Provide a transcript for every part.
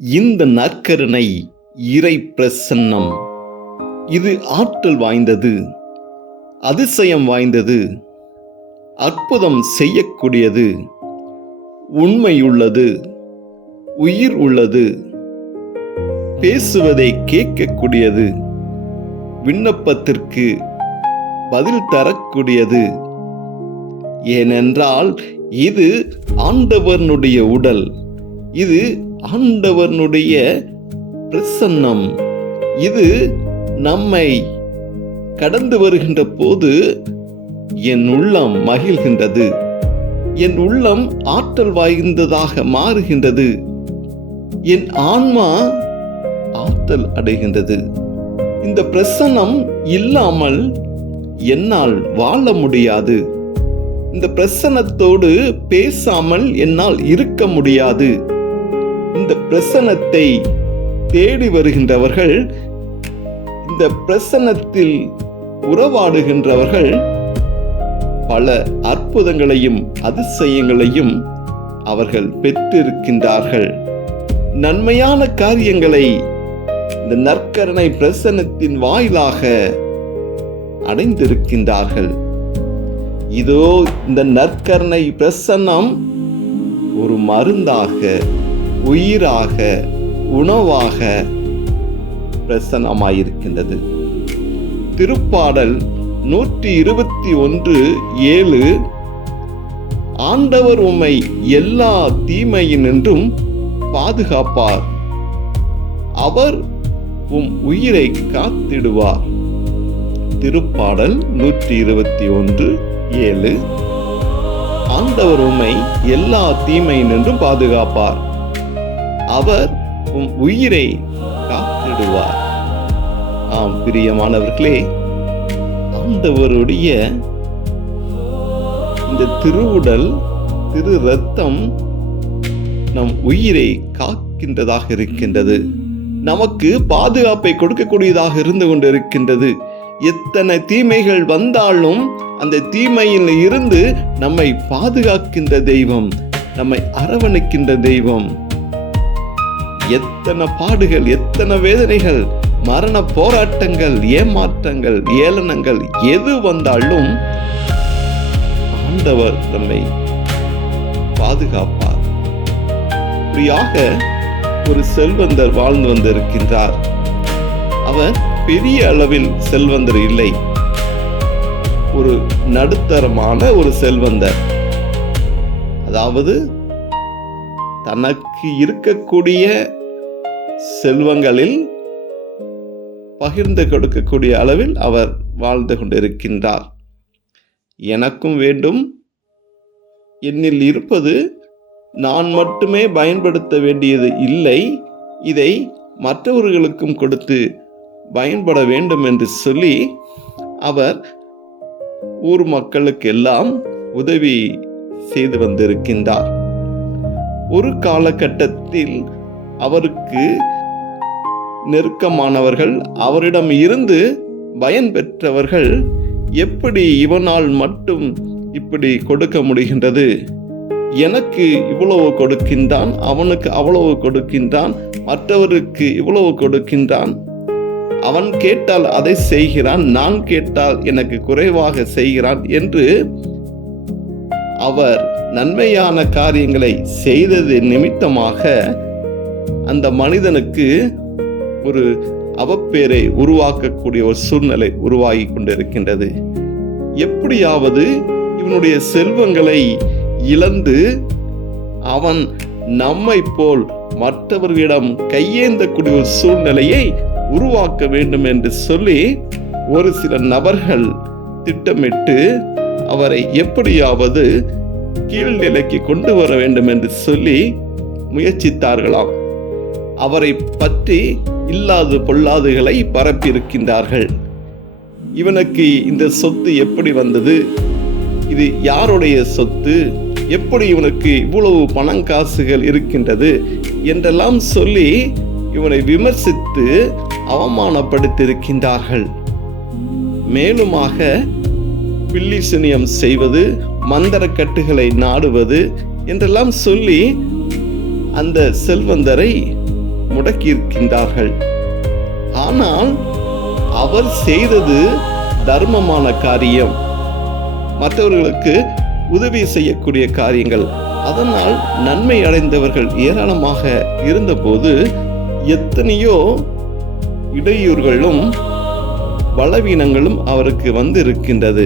இந்த நற்கருணை இறை பிரசன்னம் இது ஆற்றல் வாய்ந்தது, அதிசயம் வாய்ந்தது, அற்புதம் செய்யக்கூடியது, உண்மையுள்ளது, உயிர் உள்ளது, பேசுவதை கேட்கக்கூடியது, விண்ணப்பத்திற்கு பதில் தரக்கூடியது. ஏனென்றால் இது ஆண்டவனுடைய உடல், இது ஆண்டவனுடைய பிரசன்னம். இது நம்மை கடந்து வருகின்ற போது என் உள்ளம் மகிழ்கின்றது, என் உள்ளம் ஆற்றல் வாய்ந்ததாக மாறுகின்றது, என் ஆன்மா ஆற்றல் அடைகின்றது. இந்த பிரசன்னம் இல்லாமல் என்னால் வாழ முடியாது. இந்த பிரசன்னத்தோடு பேசாமல் என்னால் இருக்க முடியாது. இந்த பிரசன்னத்தை தேடி வருகின்றவர்கள், இந்த பிரசன்னத்தில் உறவாடுகின்றவர்கள் பல அற்புதங்களையும் அதிசயங்களையும் அவர்கள் பெற்றிருக்கின்றார்கள். நன்மையான காரியங்களை இந்த நற்கருணை பிரசன்னத்தின் வாயிலாக அடைந்திருக்கின்றார்கள். இதோ இந்த நற்கருணை பிரசன்னம் ஒரு மருந்தாக, உயிராக, உணவாக பிரசன்னமாயிருக்கின்றது. திருப்பாடல் 121:7 ஆண்டவர் உம்மை எல்லா தீமையினின்றும் பாதுகாப்பார், அவர் உம் உயிரை காத்திடுவார். திருப்பாடல் 121:7 ஆண்டவர் உம்மை எல்லா தீமையினின்றும் பாதுகாப்பார், அவர் உம் உயிரை காத்திடுவார். ஆம் பிரியமானவர்களே, ஆண்டவருடைய இந்த திருவுடல், திரு இரத்தம் நம் உயிரை காக்கின்றதாக இருக்கின்றது. நமக்கு பாதுகாப்பை கொடுக்கக்கூடியதாக இருந்து கொண்டிருக்கின்றது. எத்தனை தீமைகள் வந்தாலும் அந்த தீமையில் இருந்து நம்மை பாதுகாக்கின்ற தெய்வம், நம்மை அரவணைக்கின்ற தெய்வம். எத்தனை பாடுகள், எத்தனை வேதனைகள், மரண போராட்டங்கள், ஏமாற்றங்கள், ஏளனங்கள் எது வந்தாலும் ஆண்டவர் நம்மை பாதுகாப்பார். இப்படியாக ஒரு செல்வந்தர் வாழ்ந்து வந்திருக்கின்றார். அவர் பெரிய அளவில் செல்வந்தர் இல்லை, ஒரு நடுத்தரமான ஒரு செல்வந்தர். அதாவது தனக்கு இருக்கக்கூடிய செல்வங்களில் பகிர்ந்து கொடுக்கக்கூடிய அளவில் அவர் வாழ்ந்து கொண்டிருக்கின்றார். எனக்கும் வேண்டும், என்னில் இருப்பது நான் மட்டுமே பயன்படுத்த வேண்டியது இல்லை, இதை மற்றவர்களுக்கும் கொடுத்து பயன்பட வேண்டும் என்று சொல்லி அவர் ஊர் மக்களுக்கெல்லாம் உதவி செய்து வந்திருக்கின்றார். ஒரு காலகட்டத்தில் அவருக்கு நெருக்கமானவர்கள், அவரிடம் இருந்து பயன் பெற்றவர்கள், எப்படி இவனால் மட்டும் இப்படி கொடுக்க முடிகின்றது, எனக்கு இவ்வளவு கொடுக்கின்றான், அவனுக்கு அவ்வளவு கொடுக்கின்றான், மற்றவருக்கு இவ்வளவு கொடுக்கின்றான், அவன் கேட்டால் அதை செய்கிறான், நான் கேட்டால் எனக்கு குறைவாக செய்கிறான் என்று அவர் நன்மையான காரியங்களை செய்தது நிமித்தமாக அந்த மனிதனுக்கு ஒரு அவப்பேரை உருவாக்கக்கூடிய ஒரு சூழ்நிலை உருவாகி கொண்டிருக்கின்றது. எப்படியாவது இவனுடைய செல்வங்களை இழந்து அவன் நம்மை போல் மற்றவர்களிடம் கையேந்தக்கூடிய ஒரு சூழ்நிலையை உருவாக்க வேண்டும் என்று சொல்லி ஒரு சில நபர்கள் திட்டமிட்டு அவரை எப்படியாவது கீழ்நிலைக்கு கொண்டு வர வேண்டும் என்று சொல்லி முயற்சித்தார்களாம். அவரை பற்றி இல்லாது பொல்லாதுகளை பரப்பியிருக்கின்றார்கள். இவனுக்கு இந்த சொத்து எப்படி வந்தது, இது யாருடைய சொத்து, எப்படி இவனுக்கு இவ்வளவு பணங்காசுகள் இருக்கின்றது என்றெல்லாம் சொல்லி இவனை விமர்சித்து அவமானப்படுத்தியிருக்கின்றார்கள். மேலுமாக பில்லிசனியம் செய்வது, மந்திரக்கட்டுகளை நாடுவது என்றெல்லாம் சொல்லி அந்த செல்வந்தரை முடக்கியிருக்கின்றார்கள். ஆனால் அவர் செய்தது தர்மமான காரியம், மற்றவர்களுக்கு உதவி செய்யக்கூடிய காரியங்கள். அதனால் நன்மை அடைந்தவர்கள் ஏராளமாக இருந்தபோது எத்தனையோ இடையூறுகளும் பலவீனங்களும் அவருக்கு வந்திருக்கின்றது.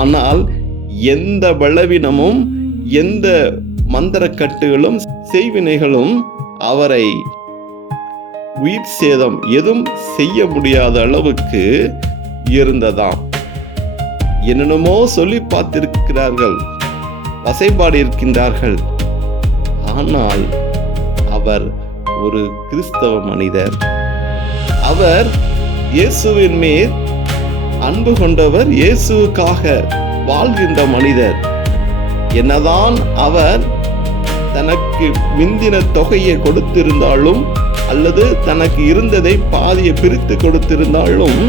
ஆனால் எந்த பலவீனமும் எந்த மந்திரக்கட்டுகளும் செய்வினைகளும் அவரை உயிர் சேதம் எதுவும் செய்ய முடியாத அளவுக்கு இருந்ததாம். என்னென்னமோ சொல்லி பார்த்திருக்கிறார்கள், வசைபாடி இருக்கின்றார்கள். ஆனால் அவர் ஒரு கிறிஸ்தவ மனிதர். அவர் இயேசுவின் மேல் அன்பு கொண்டவர், இயேசுவுக்காக வாழ்கின்ற மனிதர். என்னதான் அவர் தனக்கு மிந்தின தொகையை கொடுத்திருந்தாலும் அல்லது தனக்கு இருந்ததை பாதியை பிரித்து கொடுத்திருந்தாலும்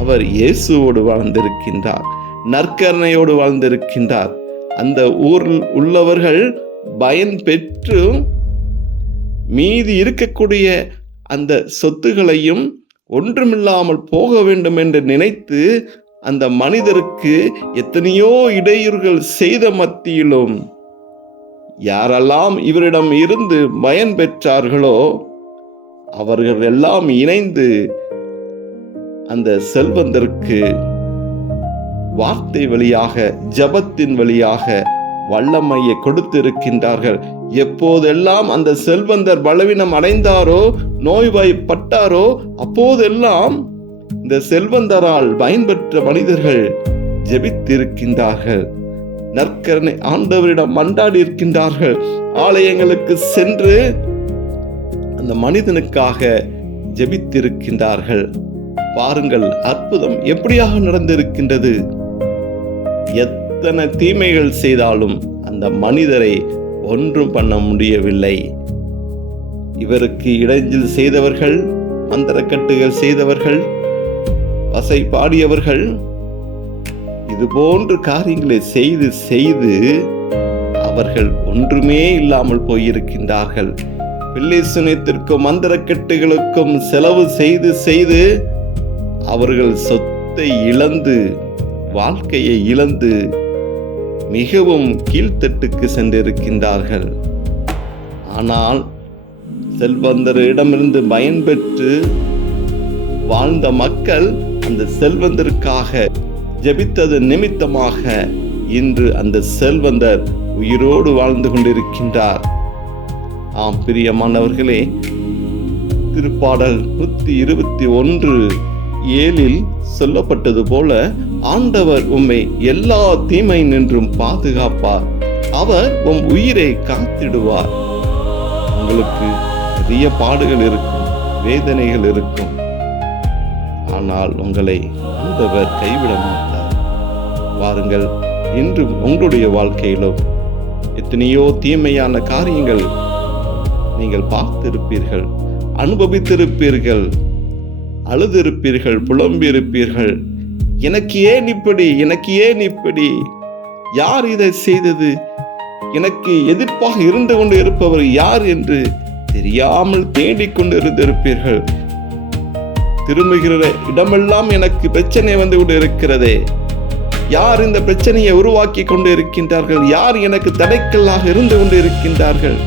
அவர் இயேசுவோடு வாழ்ந்திருக்கின்றார், நற்கருணையோடு வாழ்ந்திருக்கின்றார். அந்த ஊரில் உள்ளவர்கள் பயன் பெற்று மீதி இருக்கக்கூடிய அந்த சொத்துகளையும் ஒன்றுமில்லாமல் போக வேண்டும் என்று நினைத்து அந்த மனிதருக்கு எத்தனையோ இடையூறுகள் செய்த மத்தியிலும் யாரெல்லாம் இவரிடம் இருந்து பயன் பெற்றார்களோ அவர்கள் எல்லாம் இணைந்து அந்த செல்வந்தருக்கு வார்த்தை வழியாக, ஜபத்தின் வழியாக வல்லமையை கொடுத்திருக்கின்றார்கள். எப்போதெல்லாம் அந்த செல்வந்தர் பலவீனம் அடைந்தாரோ, நோய்வாய்ப்பட்டாரோ, அப்போதெல்லாம் இந்த செல்வந்தரால் பயன்பெற்ற மனிதர்கள் ஜெபித்திருக்கின்றார்கள், நற்கருணை ஆண்டவரிடம் மன்றாடி இருக்கின்றார்கள். ஆலயங்களுக்கு சென்று அந்த மனிதனுக்காக ஜெபித்திருக்கின்றார்கள். பாருங்கள், அற்புதம் எப்படியாக நடந்திருக்கின்றது. எத்தனை தீமைகள் செய்தாலும் அந்த மனிதரை ஒன்றும் பண்ண முடியவில்லை. இவருக்கு இடைஞ்சல் செய்தவர்கள், மந்திரக்கட்டுகள் செய்தவர்கள், வசை பாடியவர்கள், இதுபோன்ற காரியங்களை செய்து செய்து அவர்கள் ஒன்றுமே இல்லாமல் போயிருக்கின்றார்கள். பிள்ளை சுனியத்திற்கும் மந்திரக்கட்டுகளுக்கும் செலவு செய்து செய்து அவர்கள் சொத்தை இழந்து, வாழ்க்கையை இழந்து மிகவும் கீழ்த்தட்டுக்கு சென்றிருக்கின்றார்கள். ஆனால் செல்வந்தரிடமிருந்து பயன் பெற்று வாழ்ந்த மக்கள் அந்த செல்வந்தருக்காக ஜெபித்தது நிமித்தமாக இன்று அந்த செல்வந்தர் உயிரோடு வாழ்ந்து கொண்டிருக்கின்றார். ஆம் பிரியமானவர்களே, திருப்பாடல் 121:7 சொல்லப்பட்டது போல, ஆண்டவர் உம்மை எல்லா தீமை நின்றும் பாதுகாப்பார், அவர் உம் உயிரை காத்திடுவார். உங்களுக்கு பெரிய பாடுகள் இருக்கும், வேதனைகள் இருக்கும், ஆனால் உங்களை ஆண்டவர் கைவிட மாட்டார். வாருங்கள், இன்று உங்களுடைய வாழ்க்கையிலும் எத்தனையோ தீமையான காரியங்கள் நீங்கள் பார்த்திருப்பீர்கள், அனுபவித்திருப்பீர்கள், அழுதிருப்பீர்கள், புலம்பியிருப்பீர்கள். எனக்கு ஏன் இப்படி, எனக்கு ஏன் இப்படி, யார் இதை செய்தது, எனக்கு எதிர்ப்பாக இருந்து கொண்டு இருப்பவர் யார் என்று தெரியாமல் தேடிக்கொண்டு இருந்திருப்பீர்கள். திரும்புகிற இடமெல்லாம் எனக்கு பிரச்சனை வந்து கொண்டு இருக்கிறதே, யார் இந்த பிரச்சனையை உருவாக்கி கொண்டு இருக்கின்றார்கள், யார் எனக்கு தடைக்கல்லாக இருந்து கொண்டு இருக்கின்றார்கள்,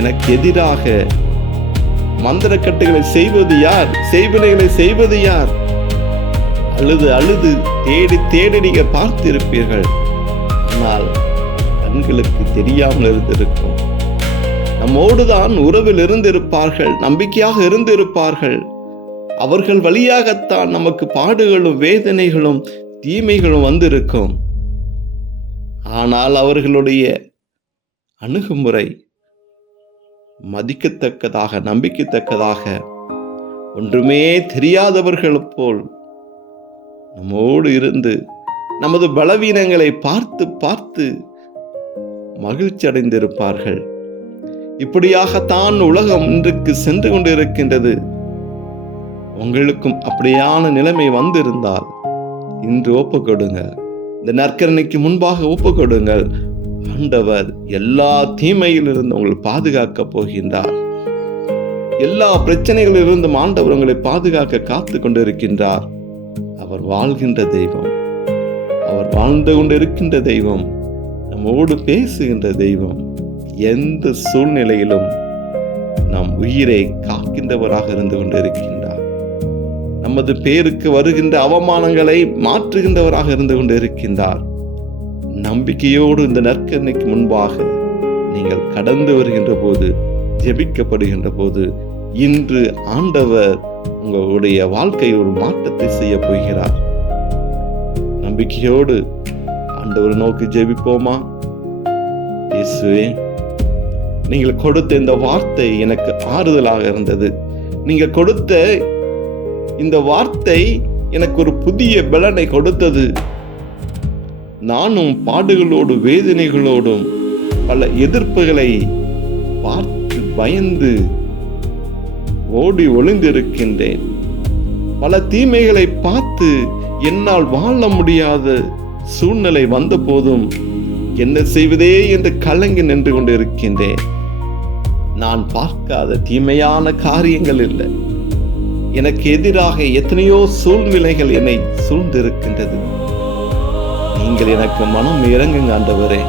எனக்கு எதிராக மந்திரக்கட்டுகளை செய்வது யார், செய்வினைகளை செய்வது யார்? அழுது அழுது தேடி தேடி நீங்க பார்த்திருப்பீர்கள். ஆனால் கண்களுக்கு தெரியாமல் இருந்திருக்கும். நம்மோடுதான் உறவில் இருந்திருப்பார்கள், நம்பிக்கையாக இருந்திருப்பார்கள். அவர்கள் வழியாகத்தான் நமக்கு பாடுகளும் வேதனைகளும் தீமைகளும் வந்திருக்கும். ஆனால் அவர்களுடைய அணுகுமுறை மதிக்கத்தக்கதாக, நம்பிக்கத்தக்கதாக, ஒன்றுமே தெரியாதவர்கள் போல் நம்மோடு இருந்து நமது பலவீனங்களை பார்த்து பார்த்து மகிழ்ச்சி அடைந்திருப்பார்கள். இப்படியாகத்தான் உலகம் இன்றைக்கு சென்று கொண்டிருக்கின்றது. உங்களுக்கும் அப்படியான நிலைமை வந்திருந்தால் இன்று ஒப்புக்கொடுங்கள், இந்த நற்கருணைக்கு முன்பாக ஒப்புக்கொடுங்கள். ஆண்டவர் எல்லா தீமையிலிருந்து உங்களை பாதுகாக்கப் போகின்றார். எல்லா பிரச்சனைகளிலிருந்தும் ஆண்டவர் உங்களை பாதுகாக்க காத்து கொண்டிருக்கின்றார். அவர் வாழ்கின்ற தெய்வம், அவர் வாழ்ந்து கொண்டிருக்கின்ற தெய்வம், நம்மோடு பேசுகின்ற தெய்வம். எந்த சூழ்நிலையிலும் நம் உயிரை காக்கின்றவராக இருந்து கொண்டிருக்கின்றார். நமது பேருக்கு வருகின்ற அவமானங்களை மாற்றுகின்றவராக இருந்து கொண்டிருக்கின்றார். நம்பிக்கையோடு இந்த நற்கருணைக்கு முன்பாக நீங்கள் கடந்து வருகின்ற போது, ஜெபிக்கப்படுகின்ற போது, இன்று ஆண்டவர் உங்களுடைய வாழ்க்கையில் ஒரு மாற்றத்தை செய்ய போகிறார். நம்பிக்கையோடு ஆண்டவரை நோக்கி ஜெபிப்போமா? இயேசுவே, நீங்கள் கொடுத்த இந்த வார்த்தை எனக்கு ஆறுதலாக இருந்தது. நீங்கள் கொடுத்த இந்த வார்த்தை எனக்கு ஒரு புதிய பலனை கொடுத்தது. நானும் பாடுகளோடு வேதனைகளோடும் பல எதிர்ப்புகளை பார்த்து பயந்து ஓடி ஒளிந்திருக்கின்றேன். பல தீமைகளை பார்த்து என்னால் வாழ முடியாத சூழ்நிலை வந்த போதும் என்ன செய்வதே என்று கலங்கி நின்று கொண்டிருக்கின்றேன். நான் பார்க்காத தீமையான காரியங்கள் இல்லை. எனக்கு எதிராக எத்தனையோ சூழ்நிலைகள் என்னை சூழ்ந்திருக்கின்றது. நீங்கள் எனக்கு மனம் இறங்குங்க ஆண்டவரே.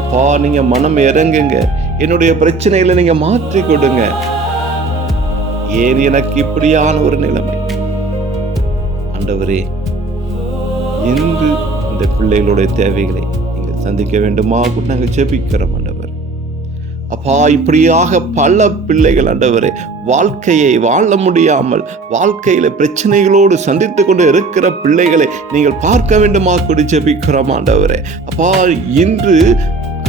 அப்பா, நீங்க மனம் இறங்குங்க. என்னுடைய பிரச்சனைகளை நீங்க மாற்றி கொடுங்க. ஏன் எனக்கு இப்படியான ஒரு நிலைமை? ஆண்டவரே, இன்று இந்த பிள்ளைகளுடைய தேவைகளை நீங்கள் சந்திக்க வேண்டுமா? நாங்கள் ஜெபிக்கிறோம் ஆண்டவர். அப்பா, இப்படியாக பல பிள்ளைகள் ஆண்டவரே வாழ்க்கையை வாழ முடியாமல் வாழ்க்கையில பிரச்சனைகளோடு சந்தித்து கொண்டு இருக்கிற பிள்ளைகளை நீங்கள் பார்க்க வேண்டுமா? கூடி ஜெபிக்கிறோம் ஆண்டவரே. அப்பா, இன்று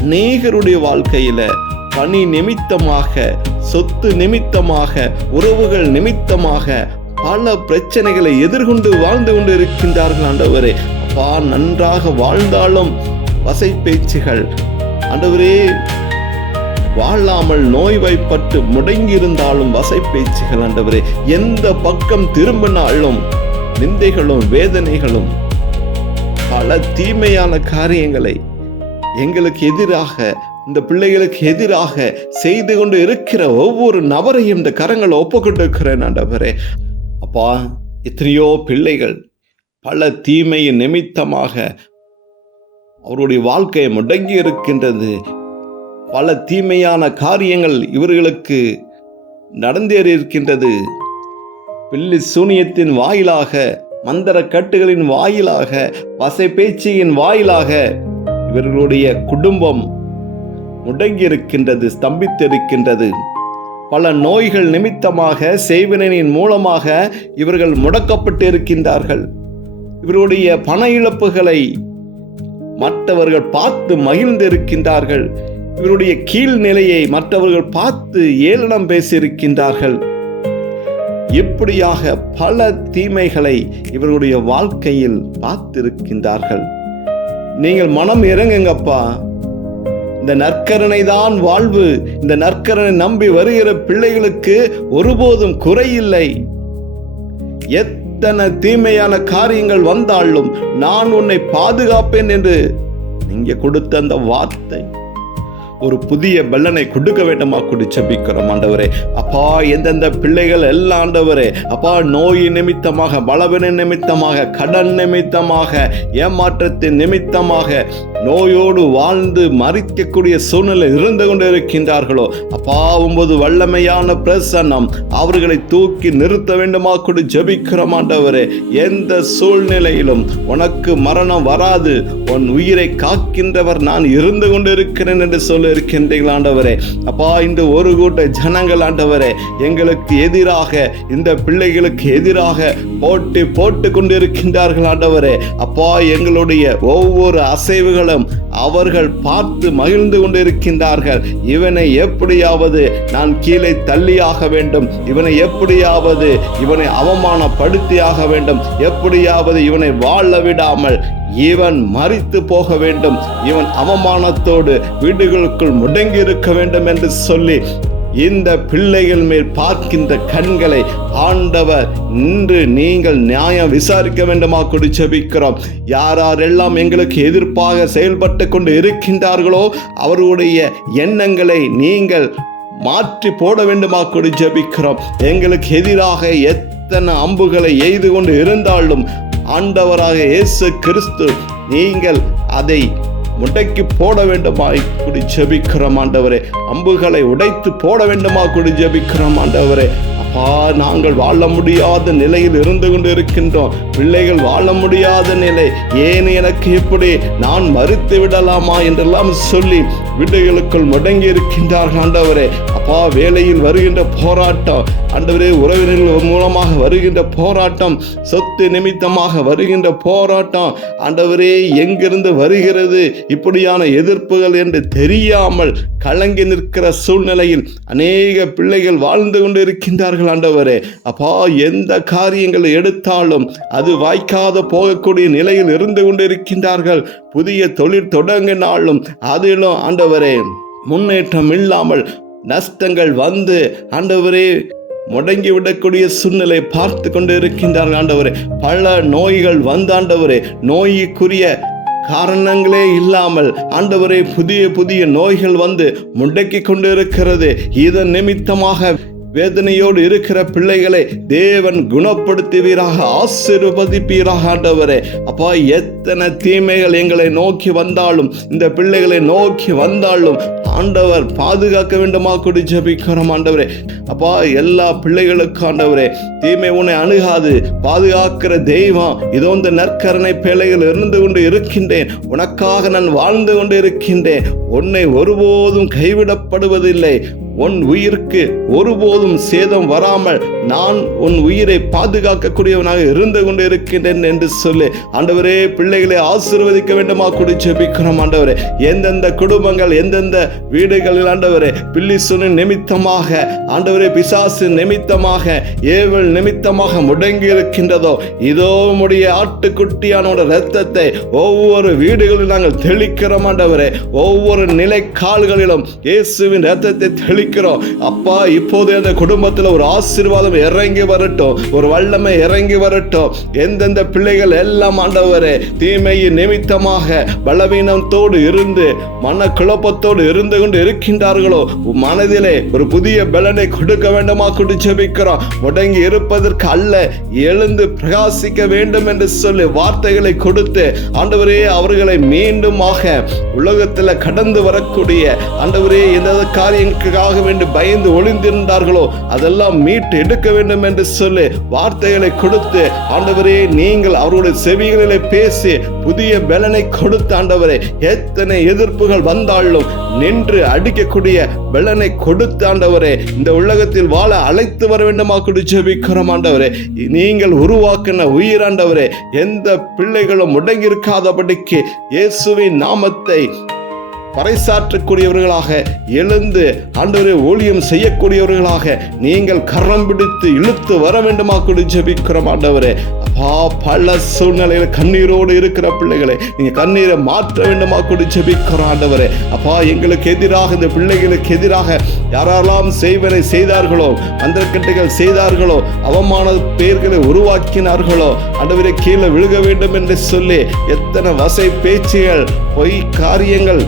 அநேகருடைய வாழ்க்கையில பணி நிமித்தமாக, சொத்து நிமித்தமாக, உறவுகள் நிமித்தமாக பல பிரச்சனைகளை எதிர்கொண்டு வாழ்ந்து கொண்டு இருக்கின்றார்கள் ஆண்டவரே. அப்பா, நன்றாக வாழ்ந்தாலும் வசை பேச்சுகள் ஆண்டவரே, வாழாமல் நோய்வாய்ப்பட்டு முடங்கி இருந்தாலும் வசை பேச்சுகள் ஆண்டவரே, எந்த பக்கம் திரும்பினாலும் நிந்தைகளும் வேதனைகளும் பல தீமையான காரியங்களை எங்களுக்கு எதிராக, இந்த பிள்ளைகளுக்கு எதிராக செய்து கொண்டு இருக்கிற ஒவ்வொரு நபரையும் இந்த கரங்களை ஒப்புக்கொண்டிருக்கிறேன் ஆண்டவரே. அப்பா, எத்தனையோ பிள்ளைகள் பல தீமையின் நிமித்தமாக அவருடைய வாழ்க்கையை முடங்கி இருக்கின்றது. பல தீமையான காரியங்கள் இவர்களுக்கு நடந்தேறி இருக்கின்றது. பில்லி சூனியத்தின் வாயிலாக, மந்திர கட்டுகளின் வாயிலாக, வசை பேச்சியின் வாயிலாக இவர்களுடைய குடும்பம் முடங்கி இருக்கின்றது, ஸ்தம்பித்திருக்கின்றது. பல நோய்கள் நிமித்தமாக, செய்வினையின் மூலமாக இவர்கள் முடக்கப்பட்டு இருக்கின்றார்கள். இவருடைய பண இழப்புகளை மற்றவர்கள் பார்த்து மகிழ்ந்து இருக்கின்றார்கள். இவருடைய கீழ்நிலையை மற்றவர்கள் பார்த்து ஏளனம் பேசியிருக்கின்றார்கள். இப்படியாக பல தீமைகளை இவருடைய வாழ்க்கையில் பார்த்திருக்கின்றார்கள். நீங்கள் மனம் இறங்குங்கப்பா. இந்த நற்கருணை தான் வாழ்வு. இந்த நற்கருணை நம்பி வருகிற பிள்ளைகளுக்கு ஒருபோதும் குறையில்லை. எத்தனை தீமையான காரியங்கள் வந்தாலும் நான் உன்னை பாதுகாப்பேன் என்று நீங்க கொடுத்த அந்த வார்த்தை ஒரு புதிய பலனை கொடுக்க வேண்டுமா? கூடி ஜெபிக்கிறோம் ஆண்டவரே. அப்பா, எந்தெந்த பிள்ளைகள் எல்லாம் ஆண்டவரே, அப்பா, நோய் நிமித்தமாக, பலவீன நிமித்தமாக, கடன் நிமித்தமாக, ஏமாற்றத்தின் நிமித்தமாக நோயோடு வாழ்ந்து மறிக்கக்கூடிய சூழ்நிலை இருந்து கொண்டு இருக்கின்றார்களோ, அப்பா, 9 வல்லமையான பிரசன்னம் அவர்களை தூக்கி நிறுத்த வேண்டுமா? கூடி ஜெபிக்கிறோம் ஆண்டவரே. எந்த சூழ்நிலையிலும் உனக்கு மரணம் வராது, உன் உயிரை காக்கின்றவர் நான் இருந்து கொண்டு இருக்கிறேன் என்று சொல்லி இருக்கின்றீர்கள் ஆண்டவரே. அப்பா, இந்த ஒரு கூட்ட ஜனங்கள் ஆண்டவரே எங்களுக்கு எதிராக, இந்த பிள்ளைகளுக்கு எதிராக போட்டு கொண்டிருக்கின்றார்கள் ஆண்டவரே. அப்பா, எங்களுடைய ஒவ்வொரு அசைவுகளும் அவர்கள் பார்த்து மகிழ்ந்து கொண்டிருக்கின்றார்கள். இவனை எப்படியாவது நான் கீழே தள்ளியாக வேண்டும், இவனை எப்படியாவது இவனை அவமானப்படுத்தியாக வேண்டும், எப்படியாவது இவனை வாழ விடாமல் இவன் மரித்து போக வேண்டும், இவன் அவமானத்தோடு வீடுகளுக்குள் முடங்கி இருக்க வேண்டும் என்று சொல்லி இந்த பிள்ளைகள் மேல் பார்க்கின்ற கண்களை ஆண்டவர் இன்று நீங்கள் நியாயம் விசாரிக்க வேண்டுமா? கூடி ஜெபிக்கிறோம். யாரெல்லாம் எங்களுக்கு எதிர்ப்பாக செயல்பட்டு கொண்டு இருக்கின்றார்களோ அவர்களுடைய எண்ணங்களை நீங்கள் மாற்றி போட வேண்டுமா கூட ஜெபிக்கிறோம். எங்களுக்கு எதிராக எத்தனை அம்புகளை எய்து கொண்டு இருந்தாலும் ஆண்டவராக இயேசு கிறிஸ்து நீங்கள் அதை முடக்கி போட வேண்டுமா கூடி ஜெபிக்கிறோம் ஆண்டவரே. அம்புகளை உடைத்து போட வேண்டுமா கூடி ஜெபிக்கிறோம் ஆண்டவரே. அப்பா, நாங்கள் வாழ முடியாத நிலையில் இருந்து கொண்டு இருக்கின்றோம். பிள்ளைகள் வாழ முடியாத நிலை, ஏன் எனக்கு இப்படி, நான் மறுத்து விடலாமா என்றெல்லாம் சொல்லி வீடுகளுக்குள் முடங்கி இருக்கின்றார்கள் ஆண்டவரே. அப்பா, வேலையில் வருகின்ற போராட்டம் ஆண்டவரே, உறவினர்கள் மூலமாக வருகின்ற போராட்டம், சொத்து நிமித்தமாக வருகின்ற போராட்டம் ஆண்டவரே, எங்கிருந்து வருகிறது இப்படியான எதிர்ப்புகள் என்று தெரியாமல் கலங்கி நிற்கிற சூழ்நிலையில் அநேக பிள்ளைகள் வாழ்ந்து கொண்டு இருக்கின்றார்கள் ஆண்டவரே. அப்பா, எந்த காரியங்களை எடுத்தாலும் அது வாய்க்காத போகக்கூடிய நிலையில் இருந்து கொண்டு இருக்கின்றார்கள். புதிய தொழில் தொடங்கினாலும் அதிலும் ஆண்டவரே முன்னேற்றம் இல்லாமல் நஷ்டங்கள் வந்து ஆண்டவரே முடங்கிவிடக்கூடிய சூழ்நிலை பார்த்து கொண்டு இருக்கின்றார்கள் ஆண்டவரே. பல நோய்கள் வந்து ஆண்டவரே, நோய்க்குரிய காரணங்களே இல்லாமல் ஆண்டவரே புதிய புதிய நோய்கள் வந்து முடக்கி கொண்டு இருக்கிறது. இதன் நிமித்தமாக வேதனையோடு இருக்கிற பிள்ளைகளை தேவன் குணப்படுத்துவீராக, ஆசீர்வதிப்பீராக ஆண்டவரே. அப்பா, எத்தனை தீமைகள் எங்களை நோக்கி வந்தாலும், இந்த பிள்ளைகளை நோக்கி வந்தாலும் ஆண்டவர் பாதுகாக்க வேண்டுமா கூடி ஜெபிக்கிறோம் ஆண்டவரே. அப்பா, எல்லா பிள்ளைகளுக்கும் ஆண்டவரே தீமை உன்னை அணுகாது, பாதுகாக்கிற தெய்வம் இதோ இந்த நற்கரணை பேழைகள் இருந்து கொண்டு இருக்கின்றேன், உனக்காக நான் வாழ்ந்து கொண்டு இருக்கின்றேன், உன்னை ஒருபோதும் கைவிடப்படுவதில்லை, உன் உயிருக்கு ஒருபோதும் சேதம் வராமல் நான் உன் உயிரை பாதுகாக்கக்கூடியவனாக இருந்து கொண்டு இருக்கின்றேன் என்று சொல்லி ஆண்டவரே பிள்ளைகளை ஆசீர்வதிக்க வேண்டுமா கூடி ஜெபிக்கிறோம் ஆண்டவரே. எந்தெந்த குடும்பங்கள், எந்தெந்த வீடுகளில் ஆண்டவரே பில்லி சுனின் நிமித்தமாக ஆண்டவரே, பிசாசு நிமித்தமாக, ஏவல் நிமித்தமாக முடங்கி இருக்கின்றதோ, இதோ உம்முடைய ஆட்டுக்குட்டியானோட இரத்தத்தை ஒவ்வொரு வீடுகளில் நாங்கள் தெளிக்கிறோம் ஆண்டவரே. ஒவ்வொரு நிலை கால்களிலும் இயேசுவின் இரத்தத்தை தெளிக்கிறோம் அப்பா. இப்போது அந்த குடும்பத்தில் ஒரு ஆசீர்வாதம் இறங்கி வரட்டும், ஒரு வல்லமை இறங்கி வரட்டும். எந்தெந்த பிள்ளைகள் எல்லாம் ஆண்டவரே தீமையின் நிமித்தமாக பலவீனத்தோடு இருந்து மன குழப்பத்தோடு இருந்து கொண்டு இருக்கின்றார்களோ, மனதிலே ஒரு புதிய பலனை கொடுக்க வேண்டுமா கொண்டு ஜெபிக்கிறோம். முடங்கி இருப்பதற்கு அல்ல, எழுந்து பிரகாசிக்க வேண்டும் என்று சொல்லி வார்த்தைகளை கொடுத்து ஆண்டவரே அவர்களை மீண்டுமாக உலகத்தில் கடந்து வரக்கூடிய ஆண்டவரே எந்த காரியங்களுக்காக வேண்டி பயந்து ஒளிந்திருந்தார்களோ அதெல்லாம் மீட்டு எடுக்க வேண்டும் என்று சொல்லி வார்த்தைகளை கொடுத்து ஆண்டவரே நீங்கள் அவர்களுடைய செவிகளிலே பேசி புதிய பலனை கொடுத்து ஆண்டவரே, எத்தனை எதிர்ப்புகள் வந்தாலும் நின்று அடிக்கக்கூடிய பலனை கொடுத்து ஆண்டவரே இந்த உலகத்தில் வாழ அழைத்து வர வேண்டுமா கொண்டு ஜெபிக்கிறோம் ஆண்டவரே. நீங்கள் உருவாக்கின உயிராண்டவரே எந்த பிள்ளைகளும் முடங்கி இருக்காதபடிக்கு இயேசுவின் நாமத்தை பறைசாற்றக்கூடியவர்களாக எழுந்து ஆண்டவரே ஊழியம் செய்யக்கூடியவர்களாக நீங்கள் கரம் பிடித்து இழுத்து வர வேண்டுமா கொண்டு ஜெபிக்கிறோம் ஆண்டவரே. அப்பா, பல சூழ்நிலையில் கண்ணீரோடு இருக்கிற பிள்ளைகளை நீங்க கண்ணீரை மாற்ற வேண்டுமா கொண்டு ஜெபிக்கிறோம் ஆண்டவரே. அப்பா, எங்களுக்கு எதிராக, இந்த பிள்ளைகளுக்கு எதிராக யாரெல்லாம் செய்வனை செய்தார்களோ, மந்திரக்கட்டைகள் செய்தார்களோ, அவமான பெயர்களை உருவாக்கினார்களோ ஆண்டவரே கீழே விழுக வேண்டும் என்று சொல்லி எத்தனை வசை பேச்சுகள், பொய் காரியங்கள்,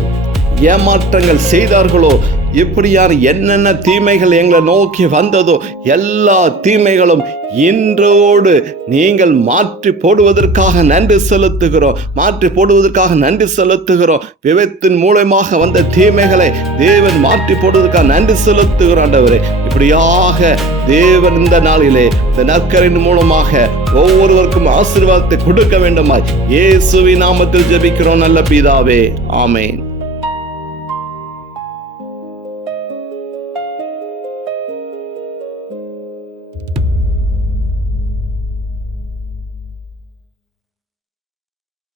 ஏமாற்றங்கள் செய்தார்களோ, இப்படியார் என்னென்ன தீமைகள் எங்களை நோக்கி வந்ததோ எல்லா தீமைகளும் இன்றோடு நீங்கள் மாற்றி போடுவதற்காக நன்றி செலுத்துகிறோம், மாற்றி போடுவதற்காக நன்றி செலுத்துகிறோம். விபத்தின் மூலமாக வந்த தீமைகளை தேவன் மாற்றி போடுவதற்காக நன்றி செலுத்துகிறோம் ஆண்டவரே. இப்படியாக தேவன் இந்த நாளிலே இந்த நற்கரின் மூலமாக ஒவ்வொருவருக்கும் ஆசீர்வாதத்தை கொடுக்க வேண்டுமாய் இயேசுவின் நாமத்தில் ஜெபிக்கிறோம் நல்ல பிதாவே, ஆமென்.